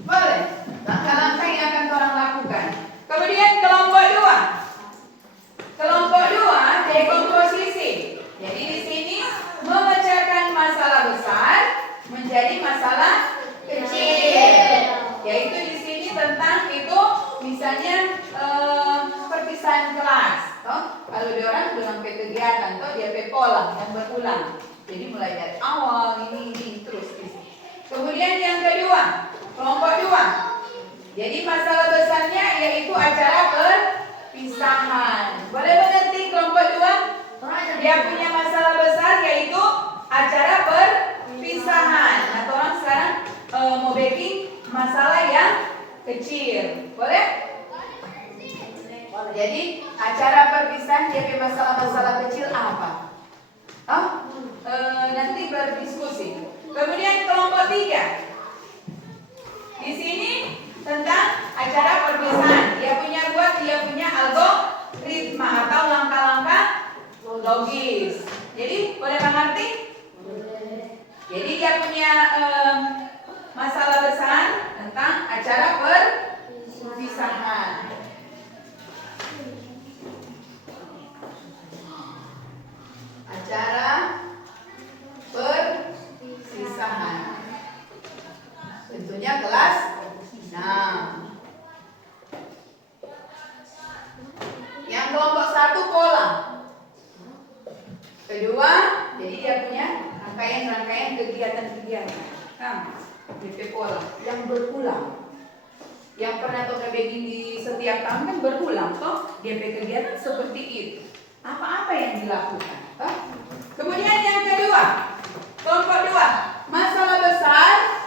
Boleh. Langkah-langkah yang akan orang lakukan. Kemudian kelompok 2. Kelompok 2 dekomposisi. Jadi di sini memecahkan masalah besar menjadi masalah kecil. Yaitu di sini tentang itu misalnya perpisahan kelas. Kalau dia orang belum ke kegiatan, dia ke pola yang berulang. Jadi mulai dari awal ini terus. Kemudian yang kedua, kelompok 2 Jadi masalah besarnya yaitu acara perpisahan. Boleh mengerti kelompok 2? Dia punya masalah besar yaitu acara perpisahan. Nah, orang sekarang mau baking masalah yang kecil. Boleh? Jadi acara perpisahan dia punya masalah-masalah kecil apa? Nanti berdiskusi. Kemudian kelompok 3. Di sini tentang acara perpisahan. Dia punya algoritma atau langkah-langkah logis. Jadi boleh mengerti? Jadi dia punya masalah besar tentang acara perpisahan. Acara perpisahan. Tentunya kelas 6. Yang kelompok 1 pola. Kedua, jadi dia punya rangkaian kegiatan-kegiatan. DP pola yang berulang. Yang pernah Toga baking di setiap tahun kan berulang toh. DP kegiatan seperti itu. Apa-apa yang dilakukan. Kemudian yang kedua, kelompok 2, masalah besar.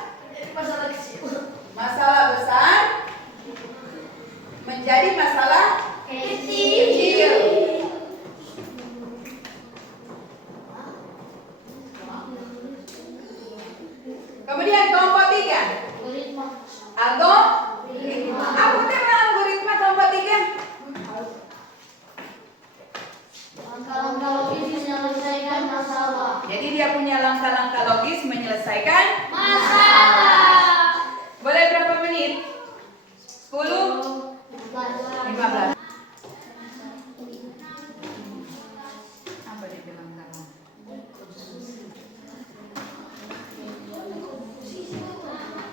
Masalah besar menjadi masalah kecil. Kemudian kelompok 3, algoritma. Apa tema algoritma kelompok 3? Langkah-langkah logis menyelesaikan masalah. Jadi dia punya langkah-langkah logis menyelesaikan Masalah. Boleh berapa menit? 10? 15. Apa dia bilang kalau?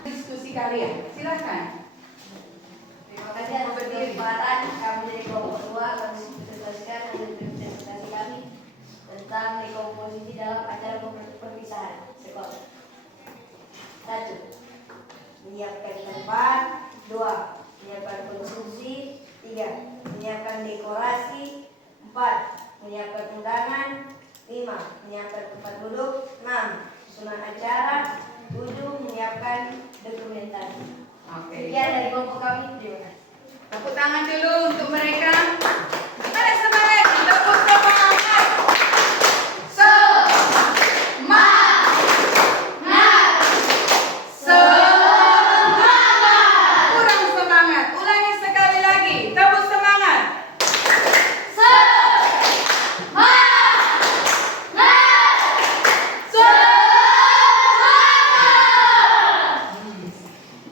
Diskusi kalian, silakan. Terima kasih atas kesempatan kami dari kelompok 2 kami presentasikan hasil presentasi kami tentang dekomposisi dalam acara perpisahan sekolah. 1. Menyiapkan tempat. 2. Menyiapkan konsumsi. 3. Menyiapkan dekorasi. 4. Menyiapkan undangan. 5. Menyiapkan tempat duduk. 6. Susunan acara. 7. Menyiapkan dokumentasi. Oke. Sekian dari kelompok kami. Terima kasih. Tepuk tangan dulu untuk mereka. Gimana semangat? Tepuk semangat. Kurang semangat. Ulangi sekali lagi. Tepuk semangat.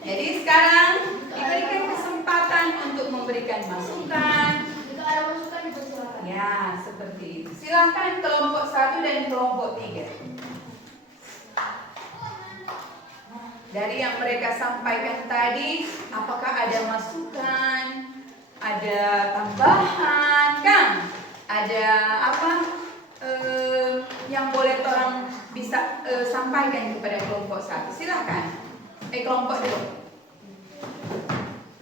Jadi sekarang diberikan kesempatan untuk memberikan masukan. Jika ada masukan dipersilakan. Ya, seperti itu. Silakan kelompok 1 dan kelompok 3. Dari yang mereka sampaikan tadi, apakah ada masukan, ada tambahan, kan? Ada apa yang boleh orang bisa sampaikan kepada kelompok 1? Silakan. Kelompok 2.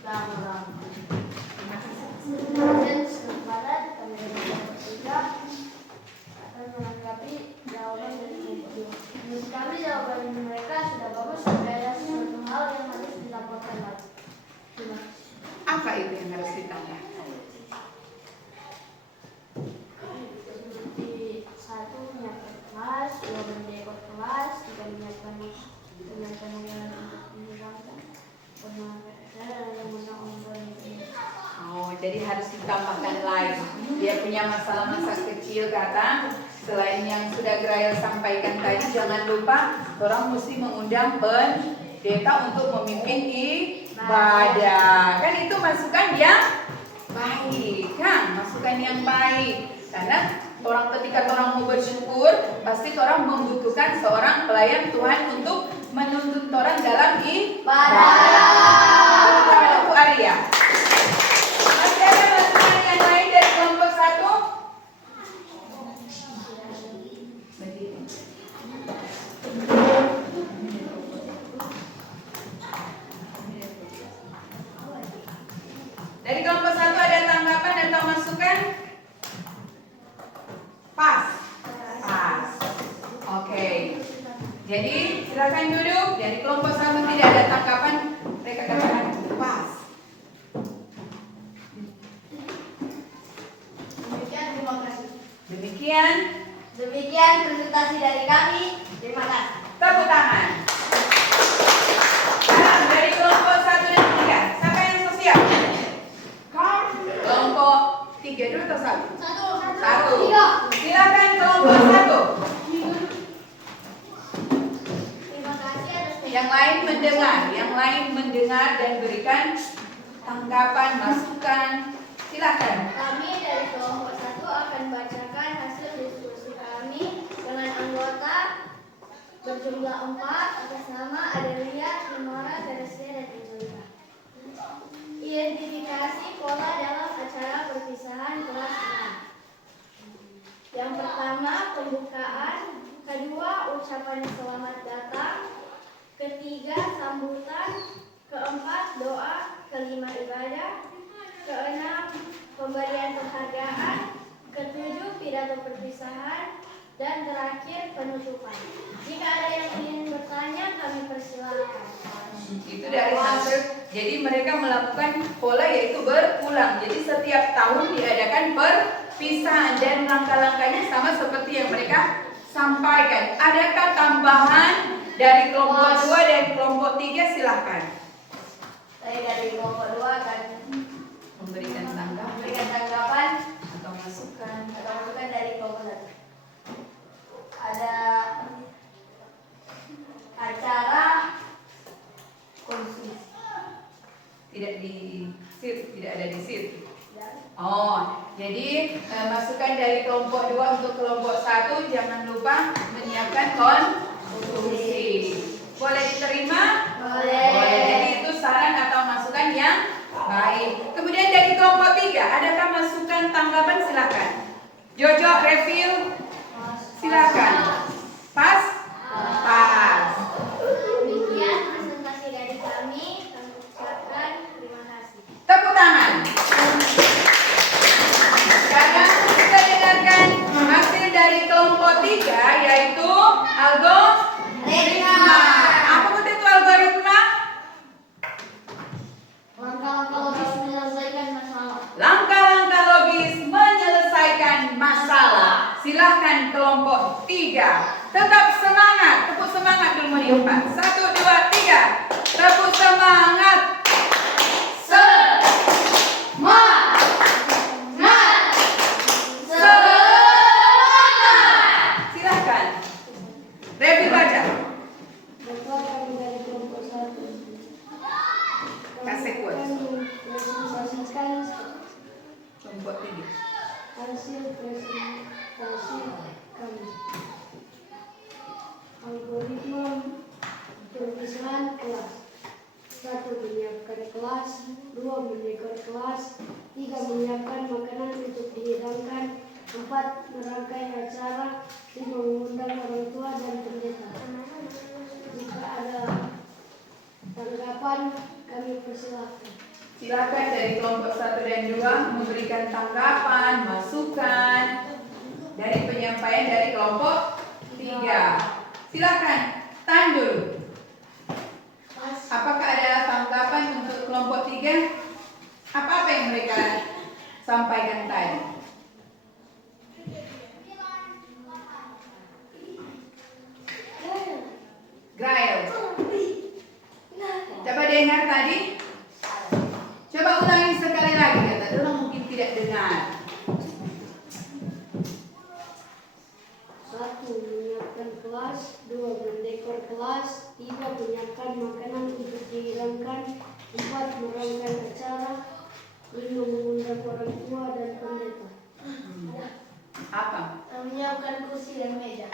Terima kasih. Kemudian kesempatan kami dari kelompok 3 akan menanggapi jawaban dari kelompok 2. Menurut kami jawaban mereka sudah bagus, tapi ada sesuatu hal yang harus dilaporkan lagi. Terima kasih. Apa itu yang harus ditambahkan? Seperti 1 menyiapkan kelas, 2 mendekor kelas, 3 menyiapkan anggaran untuk menyenangkan, 4 dan yang Oh, jadi harus ditambahkan lain. Dia punya masalah-masalah kecil kata. Selain yang sudah Grail sampaikan tadi, jangan lupa orang mesti mengundang pendeta untuk memimpin ibadah. Kan itu masukan yang baik, kan? Masukan yang baik. Karena orang ketika orang mau bersyukur, pasti orang membutuhkan seorang pelayan Tuhan untuk menuntut orang dalam ibadah. Itu Arya. Masih ada masukan yang lain dari kelompok 1? Jadi silakan duduk. Dari kelompok 1 tidak ada tanggapan, mereka katakan pas. Demikian, terima kasih. Demikian presentasi dari kami. Terima kasih. tepuk tangan. Sekarang dari kelompok 1 dan 3, siapa yang siap? Kelompok 3 dulu atau 1? 1. Silakan kelompok 1. Terima kasih atas Yang lain mendengar dan berikan tanggapan, masukan. Silakan. Kami dari kelompok 1 akan bacakan hasil diskusi kami dengan anggota berjumlah 4 atas nama Adelia, Kimora, Teresia, dan Angelika. Identifikasi pola dalam acara perpisahan kelas 6. Yang pertama, pembukaan. Kedua, ucapan selamat datang. Ketiga, sambutan. Keempat, doa. Kelima, ibadah. Keenam, pemberian penghargaan. Ketujuh, pidato perpisahan. Dan terakhir, penutupan. Jika ada yang ingin bertanya, kami persilakan. Itu dari hasil. Jadi mereka melakukan pola yaitu berulang. Jadi setiap tahun diadakan perpisahan dan langkah-langkahnya sama seperti yang mereka sampaikan. Adakah tambahan dari kelompok 2 dan kelompok 3? Silahkan. Saya dari kelompok 2 akan Memberikan tanggapan atau masukan. dari kelompok 1. Ada acara konsumsi. Tidak ada di situ. Oh, jadi masukan dari kelompok 2 untuk kelompok 1, jangan lupa menyiapkan konsumsi. Boleh diterima? Boleh. Jadi itu saran atau masukan yang baik. Kemudian dari kelompok 3, adakah masukan tanggapan? Silakan. Jojo, review. Silakan. Pas? Pas. Demikian presentasi dari kami. Kami ucapkan terima kasih. Tepuk tangan. Sekarang kita dengarkan hasil dari kelompok 3, yaitu algoritma. Apa itu algoritma? Langkah-langkah logis menyelesaikan masalah. Langkah-langkah logis menyelesaikan masalah. Silahkan kelompok 3. Tetap semangat. Tepuk semangat dulu mau diempat. 1, 2, 3. Tepuk semangat. Silahkan. Review baca. Bapak kami dari kelompok 1 Kasih quotes. mempresentasikan Kelompok 3. hasil presentasi kami. Algoritma perpisahan kelas. 1. Menyiapkan kelas. 2. Mendekor kelas. 3. Menyiapkan makanan untuk dihidangkan. 4. Merangkai acara. 5. Mengundang orang tua dan pendeta. Jika ada tanggapan, kami persilahkan. Silakan dari kelompok 1 dan 2 memberikan tanggapan, masukan dari penyampaian dari kelompok 3. Silakan, tahan dulu. Apakah ada tanggapan untuk kelompok 3? Apa yang mereka sampaikan tadi? Grail. Coba dengar tadi. Coba ulangi sekali lagi, kata dulu mungkin tidak dengar. 1. Menyiapkan kelas. 2. Mendekor kelas. 3. Menyiapkan makanan untuk dihidangkan. 4. Merangkai acara. 5. Mengundang orang tua dan pendeta. Apa? Menyiapkan kursi dan meja.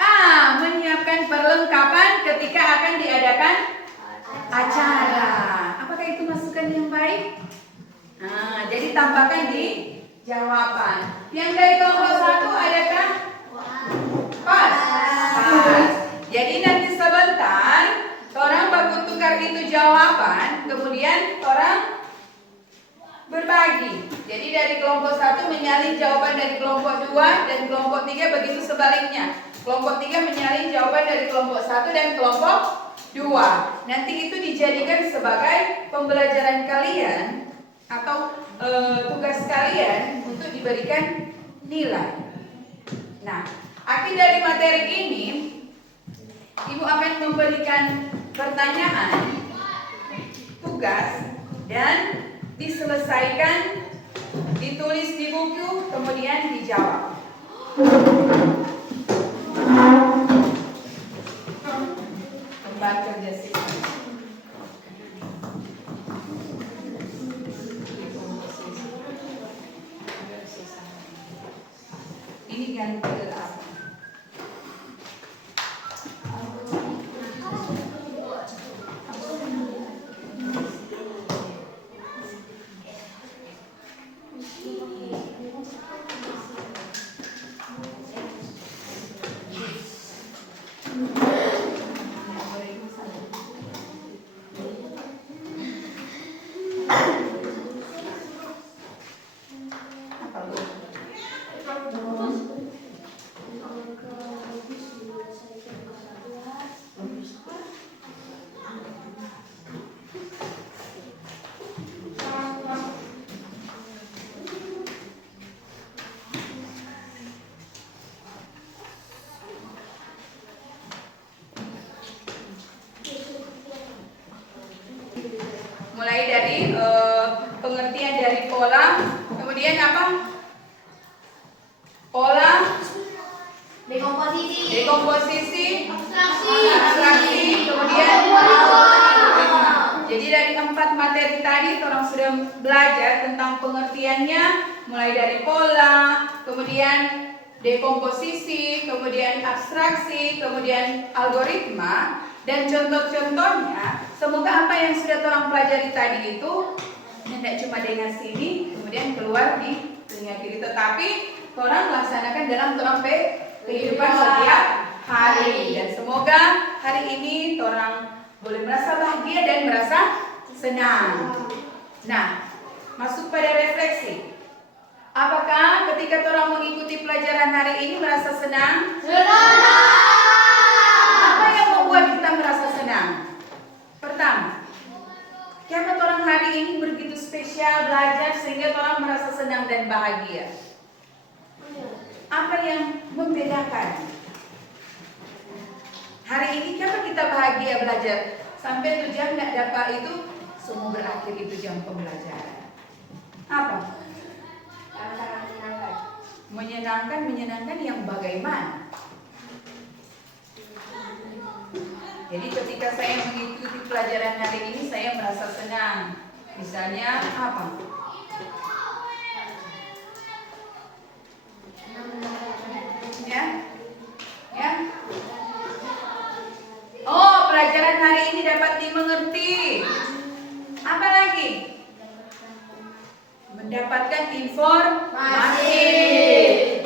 Menyiapkan perlengkapan ketika akan diadakan acara. Apakah itu masukan yang baik? Jadi tambahkan di jawaban. Yang dari kelompok 1 adakah? Pas. Jadi nanti sebentar orang baku tukar itu jawaban, kemudian orang berbagi. Jadi dari kelompok 1 menyalin jawaban dari kelompok 2 dan kelompok 3 begitu sebaliknya. Kelompok 3 menyalin jawaban dari kelompok 1 dan kelompok 2. Nanti itu dijadikan sebagai pembelajaran kalian atau tugas kalian untuk diberikan nilai. Nah, akhir dari materi ini Ibu akan memberikan pertanyaan, tugas, dan diselesaikan, ditulis di buku, kemudian dijawab. Kembali kerja sih. Ini ganti ke apa? Mulai dari pengertian dari pola, kemudian apa? Pola, dekomposisi, abstraksi, kemudian algoritma. Jadi dari 4 materi tadi orang sudah belajar tentang pengertiannya, mulai dari pola, kemudian dekomposisi, kemudian abstraksi, kemudian algoritma, dan contoh-contohnya. Semoga apa yang sudah orang pelajari tadi itu tidak cuma dengan sini kemudian keluar di telinga kiri, tetapi orang laksanakan dalam kehidupan setiap hari. Dan semoga hari ini orang boleh merasa bahagia dan merasa senang. Nah, masuk pada refleksi. Apakah ketika orang mengikuti pelajaran hari ini merasa senang? Senang! Apa yang membuat kita merasa senang? Pertama, kenapa orang hari ini begitu spesial belajar sehingga orang merasa senang dan bahagia? Apa yang membedakan? Hari ini kenapa kita bahagia belajar? Sampai tujuan nggak dapat itu, semua berakhir itu jam pembelajaran. Apa? Menyenangkan yang bagaimana? Jadi ketika saya mengikuti pelajaran hari ini saya merasa senang. Misalnya apa? Ya? Oh, pelajaran hari ini dapat dimengerti. Apa lagi? Mendapatkan informasi.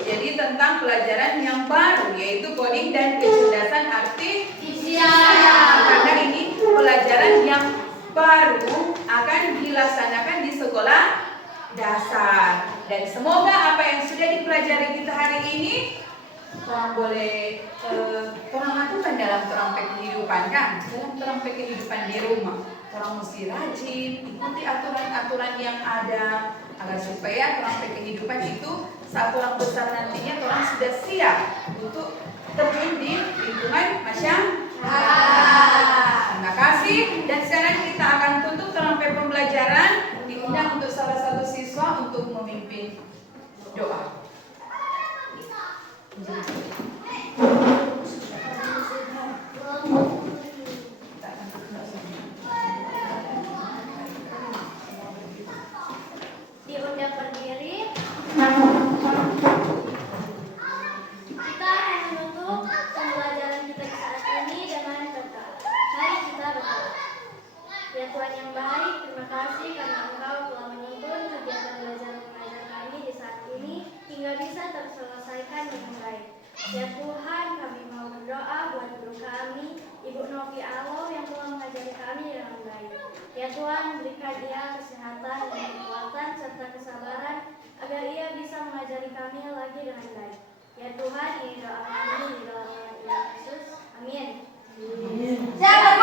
Jadi tentang pelajaran yang baru, yaitu coding dan kecerdasan artifisial. Karena ini pelajaran yang baru akan dilaksanakan di sekolah dasar. Dan semoga apa yang sudah dipelajari kita hari ini orang boleh orang lakukan dalam terang kehidupan, kan? Dalam terang kehidupan di rumah. Orang mesti rajin, ikuti aturan-aturan yang ada agar supaya terang kehidupan itu saat orang besar nantinya orang sudah siap untuk terjun di lingkungan masyarakat. Terima kasih, dan sekarang kita akan tutup terang pembelajaran. Diundang untuk salah satu siswa untuk memimpin doa. Diundang berdiri. Kita akan menutup pembelajaran kita saat ini dengan berdoa. Mari kita berdoa. Ya Tuhan yang baik, terima kasih karena Engkau telah menuntun kegiatan belajar mengajar kami di saat ini hingga bisa terselesaikan dengan baik. Ya Tuhan, kami mau berdoa buat guru kami, Ibu Novi Alo yang telah mengajari kami dengan baik. Ya Tuhan, berikan ia kesehatan dan kekuatan serta kesabaran agar ia bisa mengajari kami lagi dengan baik. Ya Tuhan, ini doa kami di dalam nama Yesus. Amin. Siapa